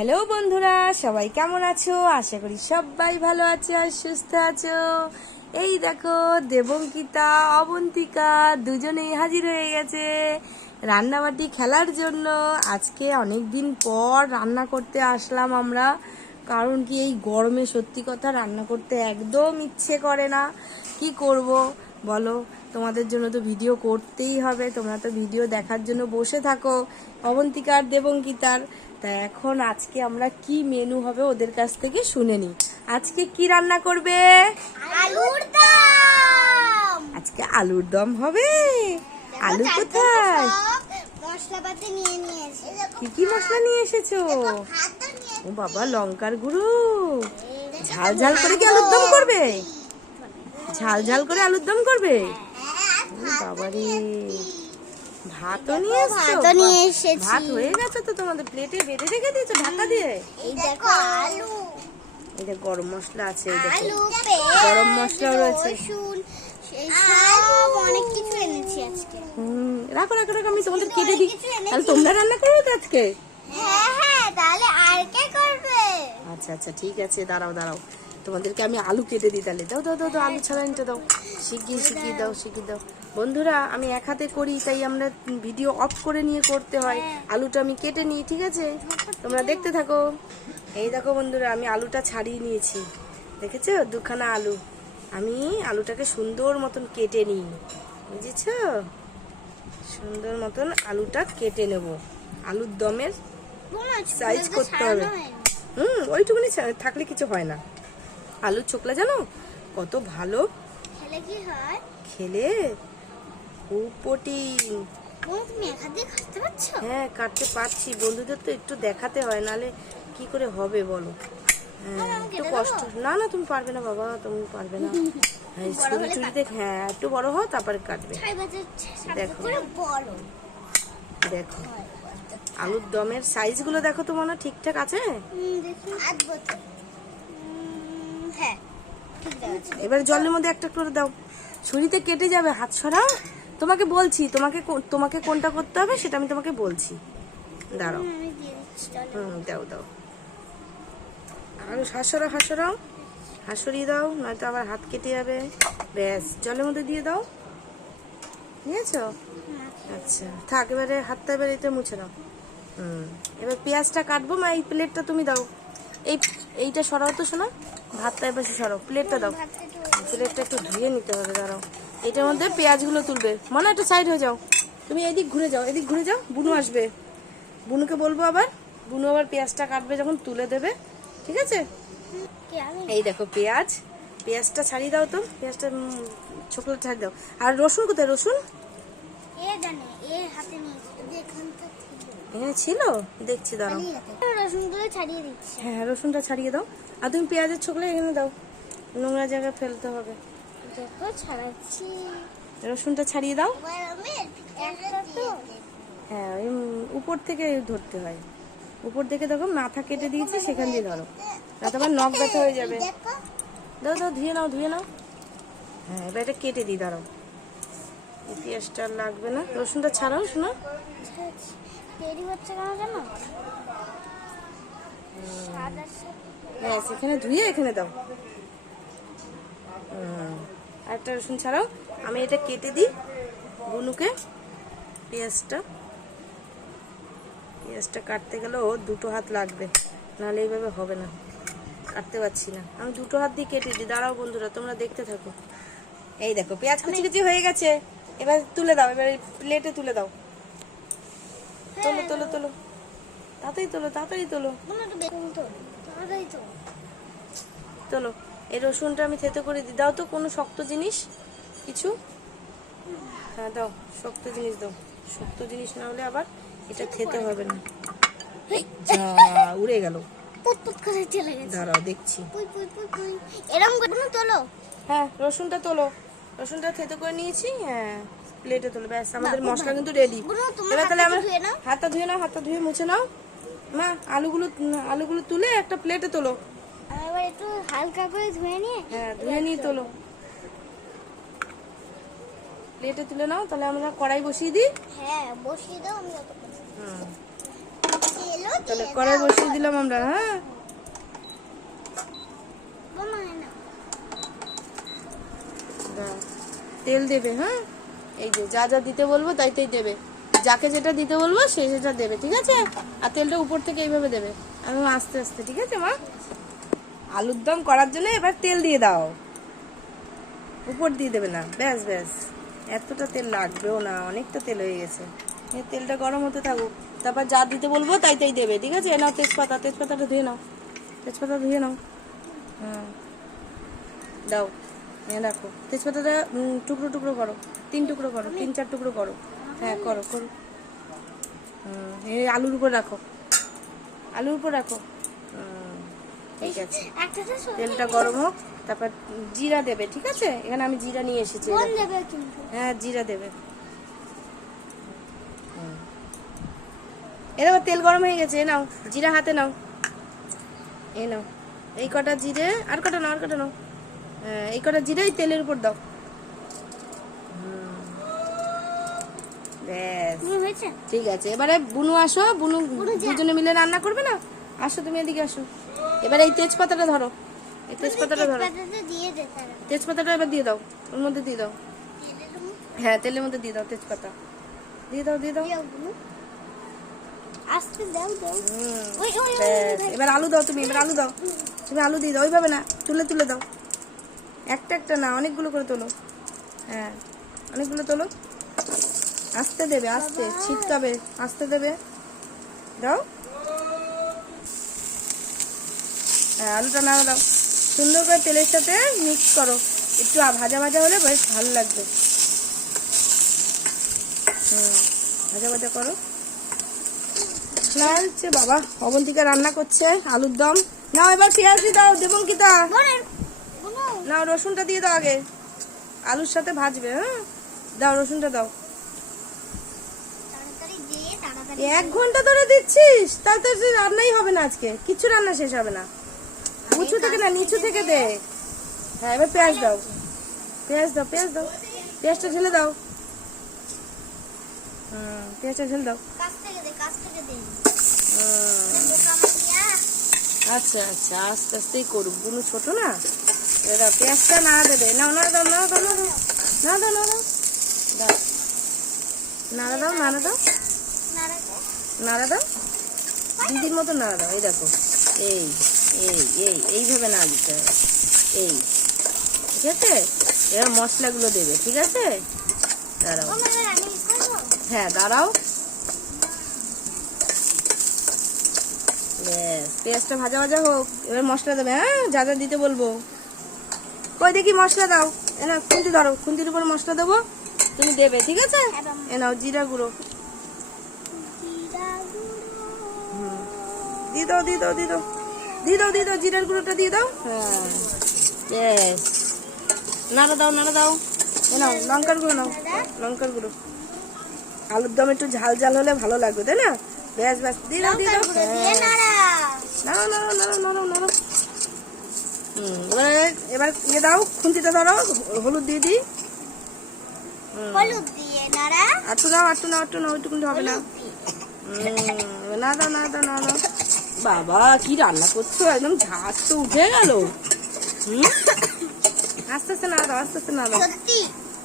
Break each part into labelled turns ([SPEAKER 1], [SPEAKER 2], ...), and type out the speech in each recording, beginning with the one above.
[SPEAKER 1] Hello বন্ধুরা, সবাই কেমন আছো? আশা করি সবাই ভালো আছো আর সুস্থ আছো। এই দেখো, দেবঙ্কিতা, অবন্তিকা দুজনেই হাজির হয়ে গেছে রান্নাবাটি খেলার জন্য। আজকে অনেক দিন পর রান্না করতে আসলাম আমরা, কারণ কি এই গরমে সত্যি কথা রান্না করতে একদম ইচ্ছে করে না। কি করব বলো? তোমাদের জন্য তো ভিডিও করতেই হবে, তোমরা তো ভিডিও দেখার জন্য বসে থাকো। অবন্তিকার দেবঙ্কিতার তা এখন আজকে আমরা কি মেনু হবে ওদের কাছ থেকে শুনে নিই। আজকে কি রান্না করবে?
[SPEAKER 2] আলুর দম!
[SPEAKER 1] আজকে আলুর দম হবে? আলু কোথায়?
[SPEAKER 2] মশলাপাতি নিয়ে নিয়েছি
[SPEAKER 1] কি কি মশলা নিয়ে এসেছ? ও বাবা লঙ্কার গুঁড়ো। ঝাল ঝাল করে কি আলুর দম করবে? ঝাল ঝাল করে আলুর দম করবে? ও বাবারে। ভাতও নিয়ে এসছো?
[SPEAKER 2] ভাতও নিয়ে এসেছি।
[SPEAKER 1] ভাত হয়ে গেছে তো তোমাদের প্লেটে বেঁধে রেখে দিয়েছ? ঢাকা দিয়ে?
[SPEAKER 2] এই দেখো আলু।
[SPEAKER 1] এই যে গরম মশলা আছে এই দেখো।
[SPEAKER 2] আলু
[SPEAKER 1] গরম মশলাও রয়েছে।
[SPEAKER 2] রসুন সব অনেক কিছু এনেছি আজকে।
[SPEAKER 1] হুম, রাখো রাখো রাখো আমি তোমাদের কেটে দিই। তাহলে তোমরা রান্না করবে তো আজকে?
[SPEAKER 2] হ্যাঁ হ্যাঁ তাহলে আর কে করবে?
[SPEAKER 1] আচ্ছা আচ্ছা ঠিক আছে দাঁড়াও দাঁড়াও। তোমাদেরকে আমি আলু কেটে দিই তাহলে। দাও দাও দাও দাও আলু ছাড়া নিতে দাও। শিখিয়ে শিখিয়ে দাও শিখিয়ে দাও। বন্ধুরা আমি এক হাতে করি তাই আমরা ভিডিও অফ করে নিয়ে করতে হয়। আলুটা আমি কেটে নিই ঠিক আছে? তোমরা দেখতে থাকো। এই দেখো বন্ধুরা আমি আলুটা ছাড়িয়ে নিয়েছি। দেখেছ? দুখানা আলু। আমি আলুটাকে সুন্দর মতন কেটে নিই। বুঝেছ? সুন্দর মতন আলুটা কেটে নেব। আলুর দমের সাইজ করতে হবে। হুম ওইটুকুনি থাকলে কিছু হয় না। আলুর চোকলা জানো? কত ভালো।
[SPEAKER 2] খেলে কি হয়?
[SPEAKER 1] খেলে? খুব প্রোটিন। হ্যাঁ কাটতে পারছি। বন্ধুদের তো একটু দেখাতে হয় নালে কি করে হবে বলো? হ্যাঁ একটু কষ্ট। না না তুমি পারবে না বাবা তুমি পারবে না। হ্যাঁ ছুরি টুরিতে হ্যাঁ একটু বড় হও তারপরে কাটবে। দেখো। দেখো। আলুর দমের সাইজগুলো দেখো তো মনে হয় ঠিকঠাক আছে?
[SPEAKER 2] দেখি আট বছর উম, হ্যাঁ ঠিক আছে
[SPEAKER 1] এবার জলের মধ্যে একটা করে দাও। ছুরিতে কেটে যাবে হাত সরাও তোমাকে বলছি তোমাকে তোমাকে কোনটা করতে হবে সেটা আমি তোমাকে বলছি। দাঁড়াও। হুম দাও দাও। আরও হাসরাও হাসরাও হাসরিয়ে দাও নয়তো আবার হাত কেটে যাবে। ব্যাস জলের মধ্যে দিয়ে দাও। নিয়েছো? আচ্ছা থাক এবারে হাতটা এবার এটা মুছে দাও। হুম এবার পেঁয়াজটা কাটবো মা এই প্লেটটা তুমি দাও। এই এইটা সরাও তো শোনা ভাতটা এবার সরাও প্লেটটা দাও। প্লেটটা একটু ধুয়ে নিতে হবে দাঁড়াও। এটার মধ্যে পেঁয়াজগুলো তুলবে। মনে একটু সাইড হয়ে যাও। তুমি এদিক ঘুরে যাও এদিক ঘুরে যাও বুনু আসবে। বুনুকে বলব আবার। বুনু আবার পেঁয়াজটা কাটবে যখন তুলে দেবে। ঠিক আছে? এই দেখো পেঁয়াজ। পেঁয়াজটা ছাড়িয়ে দাও তো। পেঁয়াজটা ছোকলা ছাড়িয়ে দাও। আর রসুন কোথায়? রসুন? এখানে ছিল। দেখছি দাঁড়াও।
[SPEAKER 2] রসুনগুলো ছাড়িয়ে দিচ্ছি।
[SPEAKER 1] হ্যাঁ হ্যাঁ, রসুনটা ছাড়িয়ে দাও। আর তুমি পেঁয়াজের ছোকলে এখানে দাও। নোংরা জায়গায় ফেলতে হবে।
[SPEAKER 2] দেখো ছাড়াচ্ছি।
[SPEAKER 1] রসুনটা ছাড়িয়ে দাও। হ্যাঁ ওই উপর থেকে ধরতে হয়। উপর থেকে দেখো মাথা কেটে দিয়েছি সেখান দিয়ে ধরো। তাতে আবার নখ ব্যথা হয়ে যাবে। দাও দাও ধুয়ে নাও ধুয়ে নাও। হ্যাঁ এবার এটা কেটে দিই দাঁড়াও। এই পেঁয়াজটা আর লাগবে না। রসুনটা ছাড়াও শোনো।
[SPEAKER 2] দেরি হচ্ছে কেন জানো? সাদা সাদা
[SPEAKER 1] হ্যাঁ সেখানে ধুয়ে এখানে দাও। আর একটা রসুন ছাড়াও। আমি এটা কেটে দিই বুনুকে। পেঁয়াজটা। পেঁয়াজটা কাটতে গেলেও দুটো হাত লাগবে। নাহলে এইভাবে হবে না। কাটতে পারছি না। আমি দুটো হাত দিয়ে কেটে দিই। দাঁড়াও বন্ধুরা তোমরা দেখতে থাকো। এই দেখো পেঁয়াজ কুচি কুচি হয়ে গেছে। এবার তুলে দাও এবার প্লেটে তুলে দাও। তোলো তোলো তোলো। তাড়াতাড়ি তোলো তাড়াতাড়ি তোলো
[SPEAKER 2] কোনো তো বেগুন তো তাড়াতাড়ি তো
[SPEAKER 1] চলো এই রসুনটা আমি থেতে করে দিই দাও তো কোনো শক্ত জিনিস কিছু। হ্যাঁ দাও শক্ত জিনিস দাও। শক্ত জিনিস না হলে আবার এটা খেতে হবে না। যা উড়ে গেল।
[SPEAKER 2] পুত পুত করে চলে গেছে।
[SPEAKER 1] দাঁড়াও দেখছি।
[SPEAKER 2] এরকম করে তোলো?
[SPEAKER 1] হ্যাঁ রসুনটা তোলো। রসুনটা থেতে করে নিয়েছি হ্যাঁ প্লেটে তোলো। ব্যাস আমাদের মশলা কিন্তু রেডি এবার তাহলে আমরা
[SPEAKER 2] ধুয়ে নাও।
[SPEAKER 1] হাতটা ধুয়ে নাও হাতটা ধুয়ে মুছে নাও। মা আলুগুলো আলুগুলো তুলে একটা প্লেটে তোলো।
[SPEAKER 2] একটু হালকা করে ধুয়ে নিয়ে?
[SPEAKER 1] হ্যাঁ ধুয়ে নিয়ে তোলো। প্লেটে তুলে নাও তাহলে আমরা কড়াই বসিয়ে দিই।
[SPEAKER 2] হ্যাঁ বসিয়ে দাও আমি যতক্ষণ
[SPEAKER 1] হুম।
[SPEAKER 2] তেলও
[SPEAKER 1] তাহলে কড়াই বসিয়ে দিলাম আমরা হ্যাঁ। তেল দেবে হ্যাঁ? এই যে যা যা দিতে বলব তাই তাই দেবে। যাকে যেটা দিতে বলব সে সেটা দেবে ঠিক আছে? আর তেলটা উপর থেকে এইভাবে দেবে। আমি আস্তে আস্তে ঠিক আছে মা? আলুর দম করার জন্য এবার তেল দিয়ে দাও। উপর দিয়ে দেবে না। ব্যাস ব্যাস। এতটা তেল লাগবেও না অনেকটা তেল হয়ে গেছে। তেলটা গরম হতে থাকুক। তারপর যা দিতে বলব তাই তাই দেবে ঠিক আছে? নাও তেজপাতা তেজপাতাটা ধুয়ে নাও। তেজপাতা ধুয়ে নাও। হ্যাঁ দাও। এ রাখো। তেজপাতাটা টুকরো টুকরো করো। তিন টুকরো করো তিন চার টুকরো করো। হ্যাঁ করো করো। হুম, এই আলুর উপর রাখো। আলুর উপর রাখো। হুম, ঠিক আছে। তেলটা গরম হোক তারপর জিরা দেবে ঠিক আছে? এখানে আমি জিরা নিয়ে এসেছি হ্যাঁ জিরা দেবে। হুম। এ দেখো তেল গরম হয়ে গেছে এ নাও জিরা হাতে নাও। এ নাও এই কটা জিরে আর কটা নাও আর কটা নাও। হ্যাঁ এই কটা জিরে এই তেলের উপর দাও। ঠিক আছে এবারে বুনু আসো বুনু দুজনে মিলে রান্না করবে না? আসো তুমি এদিকে আসো। এবারে এই তেজপাতাটা ধরো। এই তেজপাতাটা ধরো।
[SPEAKER 2] তেজপাতাটা
[SPEAKER 1] এবার দিয়ে দাও ওর মধ্যে দিয়ে দাও। হ্যাঁ তেলের মধ্যে দিয়ে দাও তেজপাতা। দিয়ে দাও দিয়ে দাও। এবার আলু দাও তুমি এবার আলু দাও। তুমি আলু দিয়ে দাও ওইভাবে না তুলে তুলে দাও। একটা একটা না অনেকগুলো করে তোলো। হ্যাঁ অনেকগুলো তোলো। আস্তে দেবে আস্তে ছিটকাবে আস্তে দেবে। দাও হ্যাঁ আলুটা নাড়া দাও। সুন্দর করে তেলের সাথে মিক্স করো। একটু ভাজা ভাজা হলে বেশ ভালো লাগবে। ভাজা ভাজা করো। লাগছে বাবা অবন্তিকা রান্না করছে আলুর দম। নাও এবার পেঁয়াজ দিয়ে দাও দেবঙ্কিতা নাও রসুনটা দিয়ে দাও আগে। আলুর সাথে ভাজবে হ্যাঁ দাও রসুনটা দাও। এক ঘণ্টা ধরে দিচ্ছিস? তাহলে তো রান্নাই হবে না আজকে। কিচ্ছু রান্না শেষ হবে না। উঁচু থেকে না নিচু থেকে দে। হ্যাঁ এবার পেঁয়াজ দাও। পেঁয়াজ দাও পেঁয়াজ দাও। পেঁয়াজটা ঢেলে দাও। হুম পেঁয়াজটা ঢেলে দাও। আচ্ছা আচ্ছা আস্তে আস্তেই করুক। বুনু ছোট না? এরা পেঁয়াজটা না দেবে। না না দাও না দাও না দাও। না দাও না দাও। দাও নাড়া দাও। নাড়া দাও। নাড়া দাও। দিদির মতো নাড়া দাও এই দেখো। এই। এই এই এইভাবে না দিতে হবে। এই ঠিক আছে? এবার মশলাগুলো দেবে ঠিক আছে? দাঁড়াও। হ্যাঁ দাঁড়াও। পেঁয়াজটা ভাজা ভাজা হোক এবার মশলা দেবে হ্যাঁ? যা যা দিতে বলব। কই দেখি মশলা দাও। এ না খুন্তি ধরো খুন্তির উপর মশলা দেবো। তুমি দেবে ঠিক আছে? এনাও জিরা গুঁড়ো।
[SPEAKER 2] জিরা গুঁড়ো।
[SPEAKER 1] দিয়ে দাও দিয়ে দাও দিয়ে দাও। দিয়ে দাও দিয়ে দাও জিরার গুঁড়োটা দিয়ে দাও। হ্যাঁ। নাড়া দাও নাড়া দাও। নাও লঙ্কার গুঁড়ো নাও লঙ্কার গুঁড়ো। আলুর দম একটু ঝাল ঝাল হলে ভালো লাগবে তাই না? ব্যাস ব্যাস দিয়ে দাও দিয়ে দাও। হ্যাঁ।
[SPEAKER 2] নাড়া।
[SPEAKER 1] নাড়ো নাড়ো নাড়ো নাড়ো নাড়ো হুম এবারে এবার ইয়ে দাও খুন্তিটা ধরো হলুদ দিয়ে দিই।
[SPEAKER 2] হলুদ দিয়ে নাড়া।
[SPEAKER 1] আটটু দাও আটটু নাও আটটু নাও ওইটুকুনি হবে না। না দাও না দাও না দাও বাবা কি রান্না করছ? একদম ঝাঁজ তো উঠে গেল। হুম? আস্তে আস্তে না দাও আস্তে আস্তে না দাও।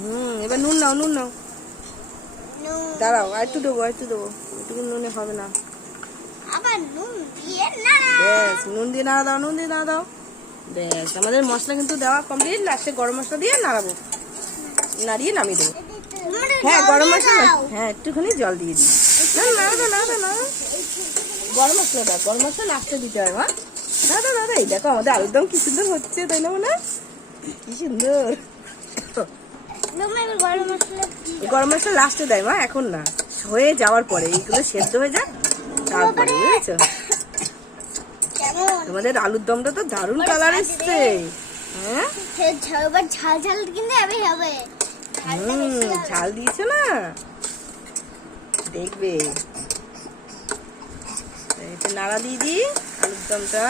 [SPEAKER 1] হুম এবার নুন নাও নুন নাও। দাঁড়াও আর একটু দেবো আর একটু দেবো। ওইটুকু নুনে হবে না।
[SPEAKER 2] নুন দিয়ে নাড়া
[SPEAKER 1] দাও নুন দিয়ে নাড়া দাও। ব্যাস আমাদের মশলা কিন্তু দেওয়া কমপ্লিট লাস্টে গরম মশলা দিয়ে নাড়াবো। নাড়িয়ে নামিয়ে দেবো। হ্যাঁ গরম মশলা হ্যাঁ একটুখানি জল দিয়ে দিই। না না না না না গরম মশলা দাও গরম মশলা লাস্টে দিতে হয় মা। না না, এই দেখো আমাদের আলুর দম কি সুন্দর হচ্ছে তাই না মনে? কি সুন্দর।
[SPEAKER 2] গরম মশলা
[SPEAKER 1] লাস্টে দেয় মা এখন না। হয়ে যাওয়ার পরে এইগুলো সেদ্ধ হয়ে যাক তারপরে বুঝেছ? তোমাদের আলুর দমটা তো দারুণ কালার এসছে। হ্যাঁ?
[SPEAKER 2] ঝাল ঝাল কিন্তু হবে।
[SPEAKER 1] ঝাল দিয়েছে না? দেখবে। একটু নাড়া দিয়ে দিই আলুর দমটা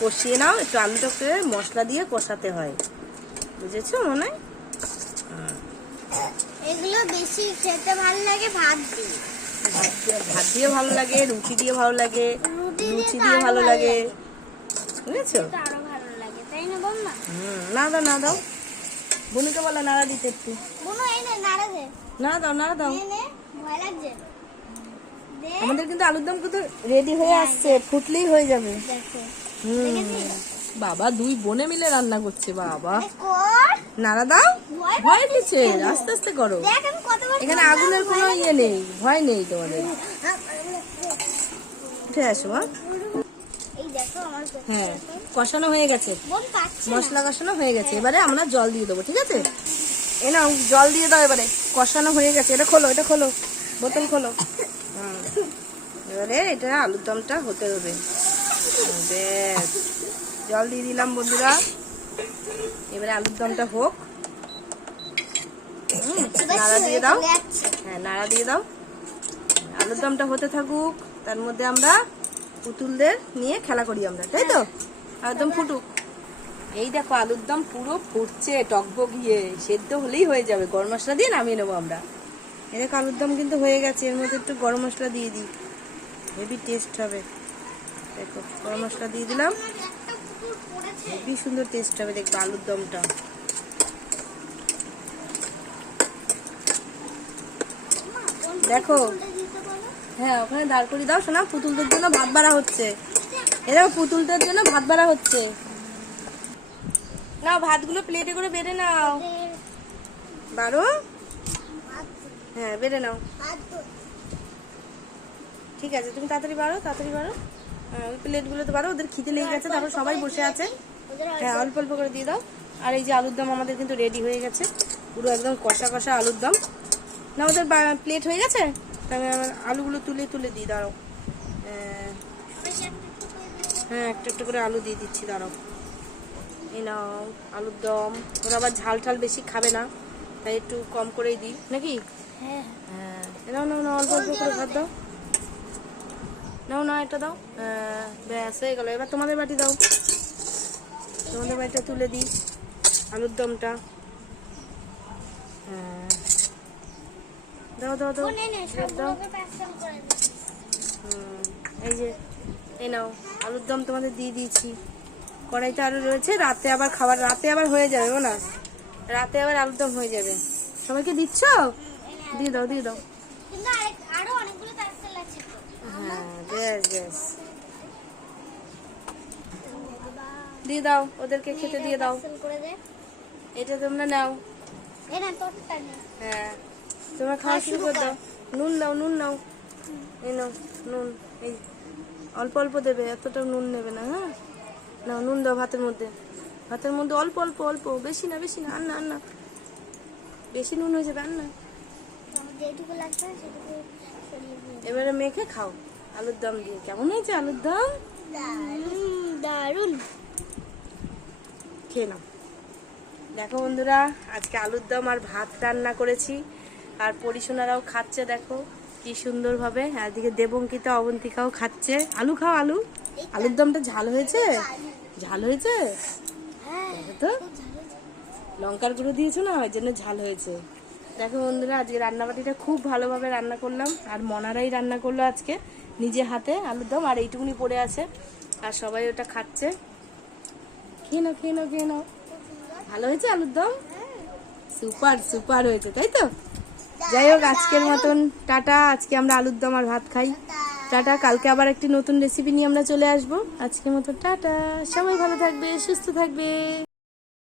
[SPEAKER 1] কষিয়ে নাও। একটু আলুটাকে মশলা দিয়ে কষাতে হয়। বুঝেছ মনে? হয়?
[SPEAKER 2] এগুলো বেশি খেতে ভালো লাগে ভাত দিয়ে।
[SPEAKER 1] ভাত দিয়ে- ভালো লাগে রুটি দিয়ে ভালো লাগে লুচি দিয়ে ভালো লাগে। বুঝেছ?
[SPEAKER 2] আরও ভালো লাগে তাই না বল না
[SPEAKER 1] না দাও না দাও। বনুকে বলো নাড়া দিতে একটু।
[SPEAKER 2] বোনো এই নে নাড়া দে।
[SPEAKER 1] না দাও না দাও
[SPEAKER 2] ভয় লাগছে?
[SPEAKER 1] আমাদের কিন্তু আলুর দম কিন্তু রেডি হয়ে আসছে ফুটলেই হয়ে যাবে। বাবা দুই বোনে মিলে রান্না করছে বাবা। নাড়া দাও।
[SPEAKER 2] ভয়
[SPEAKER 1] দিচ্ছে। আস্তে আস্তে করো। এখানে আগুনের কোনো ইয়ে নেই ভয় নেই তোমাদের। উঠে আসো হ্যাঁ কষানো হয়ে গেছে। মশলা কষানো হয়ে গেছে। এবারে আমরা জল দিয়ে দেবো ঠিক আছে? এ নাও জল দিয়ে দাও এবারে। কষানো হয়ে গেছে। এটা খোলো এটা খোলো। বোতল খোলো। এবারে এটা আলুর দমটা হতে হবে। জল দিয়ে দিলাম বন্ধুরা। এবারে আলুর দমটা হোক। নাড়া দিয়ে দাও। হ্যাঁ নাড়া দিয়ে দাও। আলুর দমটা হতে থাকুক, তার মধ্যে আমরা পুতুলদের নিয়ে খেলা করি আমরা, তাই তো? একদম ফুটুক। এই দেখো, আলুর দম পুরো ফুটছে টকবো গিয়ে সেদ্ধ হলেই হয়ে যাবে। গরম মশলা দিয়ে নামিয়ে নেব আমরা। এ দেখো, আলুর দম কিন্তু হয়ে গেছে। এর মধ্যে একটু গরম মশলা দিয়ে দিই। হেভি টেস্ট হবে। দেখো, গরম মশলা দিয়ে দিলাম। হেভি সুন্দর টেস্ট হবে, দেখব আলুর দমটা। দেখো? হ্যাঁ ওখানে দাঁড় করিয়ে দাও শোনা পুতুলদের জন্য ভাত বাড়া হচ্ছে। এরকম পুতুলদের জন্য ভাত বাড়া হচ্ছে। নাও, ভাতগুলো প্লেটে করে বেড়ে নাও। বারো? হ্যাঁ বেড়ে নাও। ঠিক আছে তুমি তাড়াতাড়ি বাড়ো তাড়াতাড়ি বাড়ো। হ্যাঁ ওই প্লেটগুলো তো বাড়ো ওদের খিদে লেগে গেছে তারপর সবাই বসে আছে। হ্যাঁ অল্প অল্প করে দিয়ে দাও। আর এই যে আলুর দম আমাদের কিন্তু রেডি হয়ে গেছে। পুরো একদম কষা কষা আলুর দম। না ওদের প্লেট হয়ে গেছে? তাহলে আমার আলুগুলো তুলে তুলে দিই দাঁড়াও। হ্যাঁ,
[SPEAKER 2] বেশি একটা একটু করে
[SPEAKER 1] হ্যাঁ একটা একটা করে আলু দিয়ে দিচ্ছি দাঁড়াও। এই নাও আলুর দম। ওরা আবার ঝাল ঝাল বেশি খাবে না তাই একটু কম করেই দিই। নাকি?
[SPEAKER 2] হ্যাঁ।
[SPEAKER 1] হ্যাঁ। এ নাও নাও অল্প অল্প করে ভাত দাও। নাও না এটা দাও। ব্যাস হয়ে গেল। এবার তোমাদের বাটি দাও। তোমাদের বাড়িটা তুলে দিই আলুর দমটা। দাও দাও দাও। দাও। এই যে এই নাও আলুর দম তোমাদের দিয়ে দিয়েছি। কড়াইতে আলু রয়েছে রাতে আবার খাবার রাতে আবার হয়ে যাবে ও না? রাতে আবার আলুর দম হয়ে যাবে। সবাইকে দিচ্ছ? দিয়ে দাও দিয়ে দাও
[SPEAKER 2] কিন্তু আরেক আরও অনেকগুলো প্যাকেট আছে তো
[SPEAKER 1] বেশ বেশ দিয়ে দাও ওদেরকে খেতে দিয়ে দাও। এটা তোমরা নাও। হ্যাঁ তোমরা খাওয়া শুরু করে দাও। নুন দাও নুন নাও। এই নাও নুন এই অল্প অল্প দেবে এতটা নুন নেবে না হ্যাঁ? নাও নুন দাও ভাতের মধ্যে। ভাতের মধ্যে অল্প অল্প অল্প বেশি না বেশি না আর না আর না। বেশি নুন হয়ে যাবে আর না। এবারে মেখে খাও। আলুর দম দিয়ে। কেমন হয়েছে আলুর দম?
[SPEAKER 2] দারুণ
[SPEAKER 1] খেয়ে নাও। দেখো বন্ধুরা আজকে আলুর দম আর ভাত রান্না করেছি। আর পরিশোনারাও খাচ্ছে দেখো কি সুন্দরভাবে। আর এদিকে দেবঙ্কিতা অবন্তিকাও খাচ্ছে। আলু খাও আলু। আলুর দমটা ঝাল হয়েছে? ঝাল হয়েছে?
[SPEAKER 2] হ্যাঁ
[SPEAKER 1] তো। লঙ্কার গুঁড়ো দিয়েছ না? ওই জন্য ঝাল হয়েছে। দেখো বন্ধুরা আজকে রান্নাবাটিটা খুব ভালোভাবে রান্না করলাম। আর মনারাই রান্না করল আজকে। নিজে হাতে আলুর দম আর এইটুকুনি পড়ে আছে। আর সবাই ওটা খাচ্ছে। খেয়ে নাও খেয়ে নাও খেয়ে নাও। ভালো হয়েছে আলুর দম? সুপার সুপার হয়েছে, তাই তো? যাই হোক, আজকের মতন টাটা। আজকে আমরা আলুর দম আর ভাত খাই। টাটা, কালকে আবার একটি নতুন রেসিপি নিয়ে আমরা চলে আসব। আজকের মতো টাটা। সবাই ভালো থাকবে, সুস্থ থাকবে।